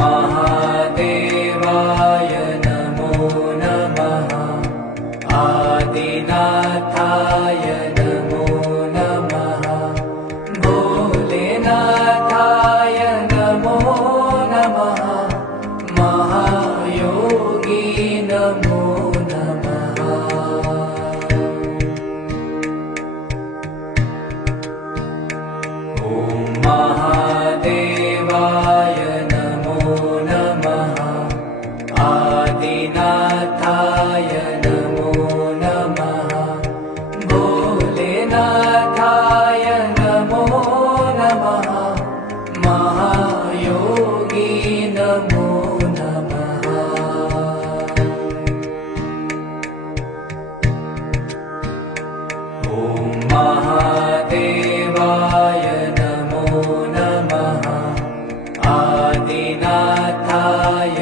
महादेवाय नमो नमः। आदिनाथाय नमो नमः। भोलेनाथाय नमो नमः। महायोगी नमो नमः। ॐ महादेवाय नमो नमः। आदिनाथाय नमो नमः। भोलेनाथाय नमो नमः। महायोगी नमो नमः। ॐ महादेवाय नमो नमः। आदिनाथाय